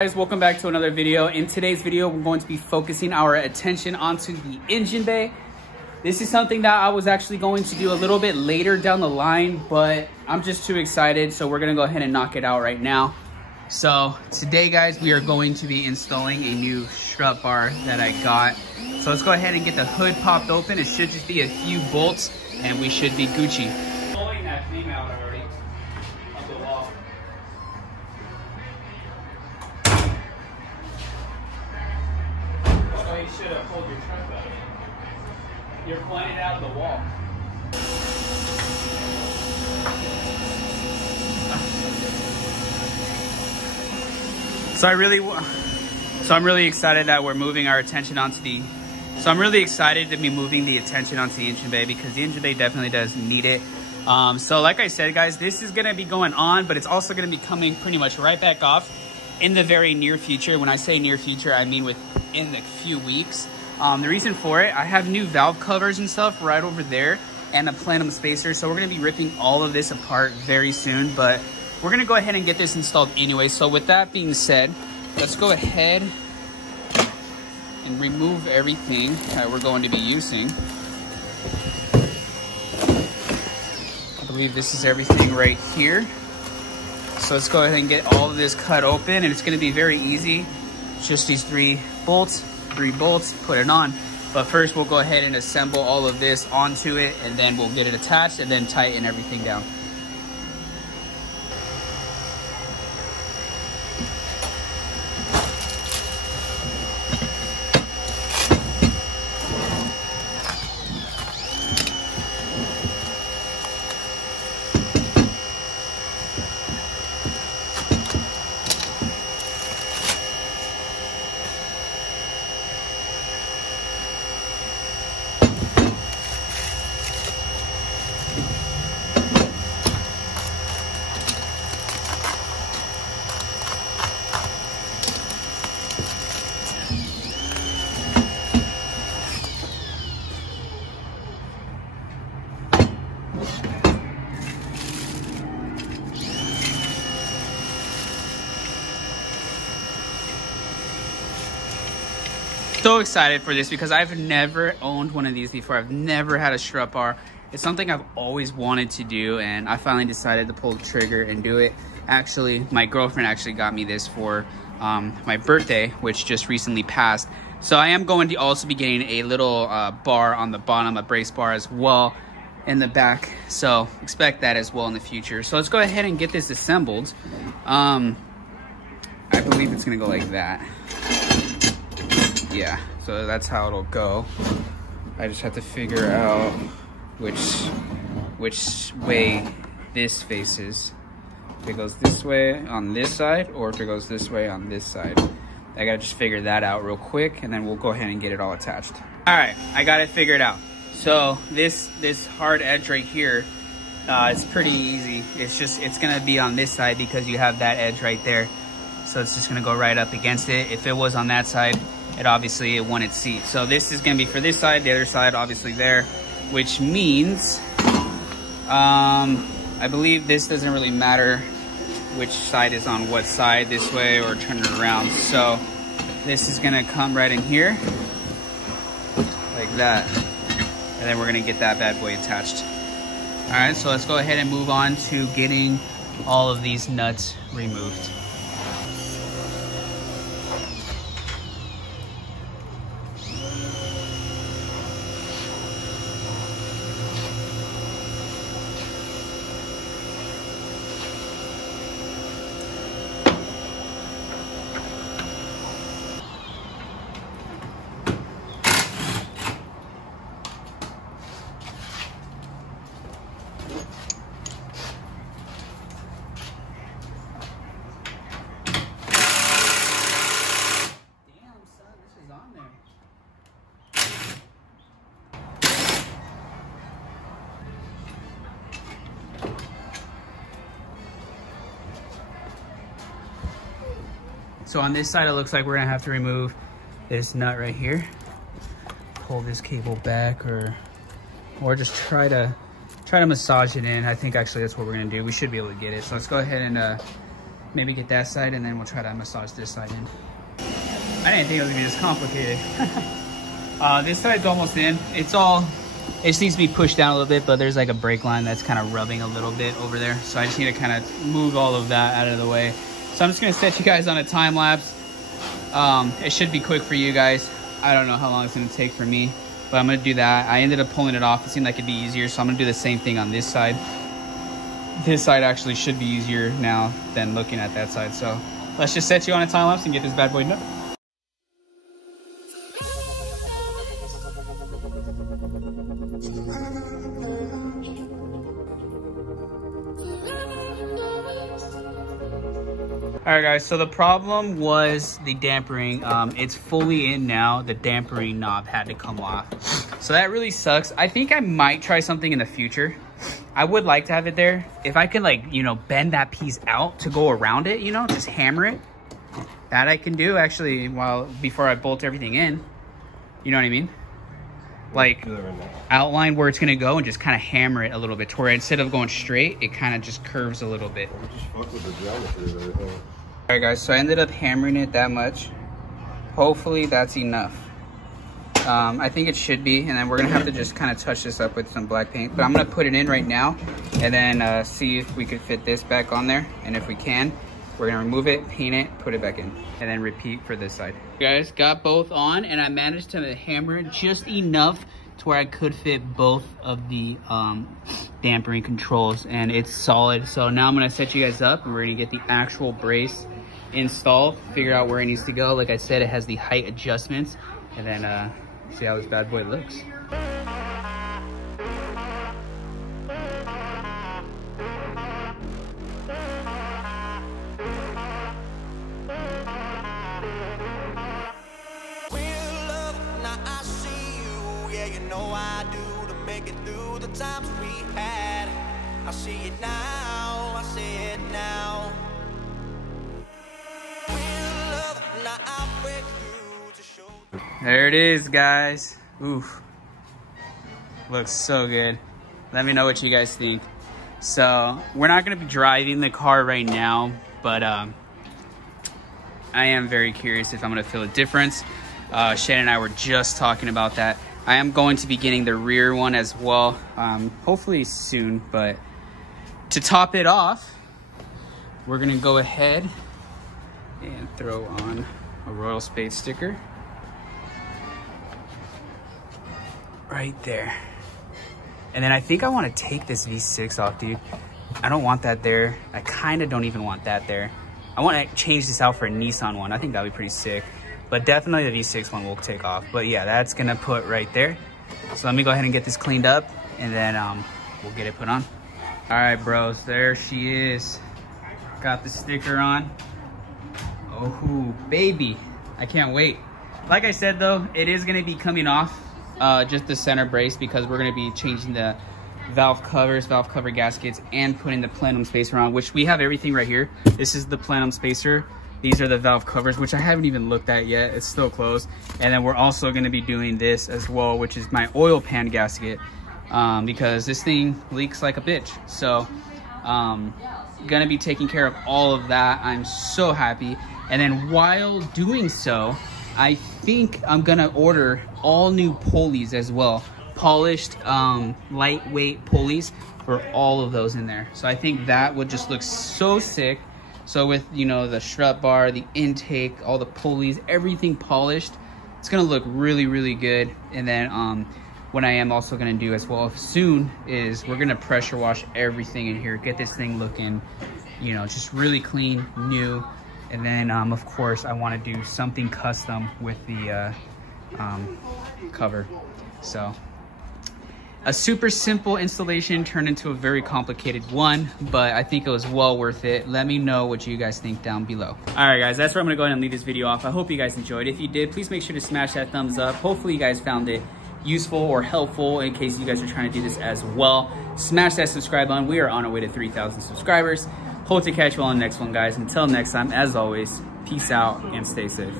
Guys, welcome back to another video. In today's video, we're going to be focusing our attention onto the engine bay. This is something that I was actually going to do a little bit later down the line, but I'm just too excited, so we're gonna go ahead and knock it out right now. So today, guys, we are going to be installing a new strut bar that I got. So let's go ahead and get the hood popped open. It should just be a few bolts and we should be Gucci. Pulling that thing out already of the wall. Oh, you should have pulled your truck out. You're pulling it out of the wall. So I'm really excited that we're moving our attention onto the. So I'm really excited to be moving the attention onto the engine bay because the engine bay definitely does need it. So like I said, guys, this is gonna be going on, but it's also gonna be coming pretty much right back off in the very near future. When I say near future, I mean within a few weeks. The reason for it, I have new valve covers and stuff right over there and a plenum spacer. So we're gonna be ripping all of this apart very soon, but we're gonna go ahead and get this installed anyway. So with that being said, let's go ahead and remove everything that we're going to be using. I believe this is everything right here. So let's go ahead and get all of this cut open, and it's gonna be very easy. It's just these three bolts, put it on. But first we'll go ahead and assemble all of this onto it, and then we'll get it attached and then tighten everything down. So excited for this because I've never owned one of these before. I've never had a strut bar. It's something I've always wanted to do, and I finally decided to pull the trigger and do it. Actually, my girlfriend actually got me this for my birthday, which just recently passed. So I am going to also be getting a little bar on the bottom, a brace bar as well in the back. So expect that as well in the future. So let's go ahead and get this assembled. I believe it's gonna go like that. Yeah, so that's how it'll go. I just have to figure out which way this faces. If it goes this way on this side, or if it goes this way on this side. I gotta just figure that out real quick, and then we'll go ahead and get it all attached. All right, I got it figured out. So this hard edge right here, it's pretty easy. It's gonna be on this side because you have that edge right there. So it's just gonna go right up against it. If it was on that side, it won its seat. So this is gonna be for this side, the other side obviously there, which means, I believe this doesn't really matter which side is on what side, this way or turn it around. So this is gonna come right in here, like that. And then we're gonna get that bad boy attached. All right, so let's go ahead and move on to getting all of these nuts removed. So on this side, it looks like we're gonna have to remove this nut right here. Pull this cable back, or just try to massage it in. I think actually that's what we're gonna do. We should be able to get it. So let's go ahead and maybe get that side, and then we'll try to massage this side in. I didn't think it was gonna be this complicated. This side's almost in. It just needs to be pushed down a little bit, but there's like a brake line that's kind of rubbing a little bit over there. So I just need to kind of move all of that out of the way. So I'm just gonna set you guys on a time lapse. It should be quick for you guys. I don't know how long it's gonna take for me, but I'm gonna do that. I ended up pulling it off. It seemed like it'd be easier, so I'm gonna do the same thing on this side. This side actually should be easier now than looking at that side. So let's just set you on a time lapse and get this bad boy done. All right, guys, so the problem was the dampering. It's fully in now. The dampering knob had to come off. So that really sucks. I think I might try something in the future. I would like to have it there. If I could, like, you know, bend that piece out to go around it, you know, just hammer it. That I can do, actually, before I bolt everything in. You know what I mean? Like, outline where it's going to go and just kind of hammer it a little bit to where instead of going straight, it kind of just curves a little bit. Just fuck with the geometry there. All right, guys, so I ended up hammering it that much. Hopefully that's enough. I think it should be, and then we're gonna have to just kind of touch this up with some black paint. But I'm gonna put it in right now, and then see if we could fit this back on there. And if we can, we're gonna remove it, paint it, put it back in, and then repeat for this side. Guys, got both on, and I managed to hammer it just enough to where I could fit both of the dampering controls, and it's solid. So now I'm gonna set you guys up, and we're gonna get the actual brace installed, figure out where it needs to go. Like I said, it has the height adjustments, and then see how this bad boy looks. I see it now, I see it now. There it is, guys. Oof. Looks so good. Let me know what you guys think. So, we're not going to be driving the car right now, but I am very curious if I'm going to feel a difference. Shane and I were just talking about that. I am going to be getting the rear one as well, hopefully soon, but to top it off, we're gonna go ahead and throw on a Royal Spade sticker right there. And then I think I want to take this V6 off, dude. I don't want that there. I kind of don't even want that there. I want to change this out for a Nissan one. I think that'd be pretty sick. But definitely the V6 one will take off. But yeah, that's gonna put right there. So let me go ahead and get this cleaned up, and then we'll get it put on. All right, bros, there she is. Got the sticker on. Oh, baby. I can't wait. Like I said, though, it is gonna be coming off just the center brace, because we're gonna be changing the valve covers, valve cover gaskets, and putting the plenum spacer on, which we have everything right here. This is the plenum spacer. These are the valve covers, which I haven't even looked at yet. It's still closed. And then we're also gonna be doing this as well, which is my oil pan gasket, because this thing leaks like a bitch. So, gonna be taking care of all of that. I'm so happy. And then while doing so, I think I'm gonna order all new pulleys as well. Polished, lightweight pulleys for all of those in there. So I think that would just look so sick. So with, you know, the strut bar, the intake, all the pulleys, everything polished, it's gonna look really, really good. And then what I am also gonna do as well soon is we're gonna pressure wash everything in here, get this thing looking, you know, just really clean, new. And then of course I wanna do something custom with the cover. So a super simple installation turned into a very complicated one, but I think it was well worth it. Let me know what you guys think down below. All right, guys, that's where I'm gonna go ahead and leave this video off. I hope you guys enjoyed. If you did, please make sure to smash that thumbs up. Hopefully you guys found it useful or helpful in case you guys are trying to do this as well. Smash that subscribe button. We are on our way to 3,000 subscribers. Hope to catch you all on the next one, guys. Until next time, as always, peace out and stay safe.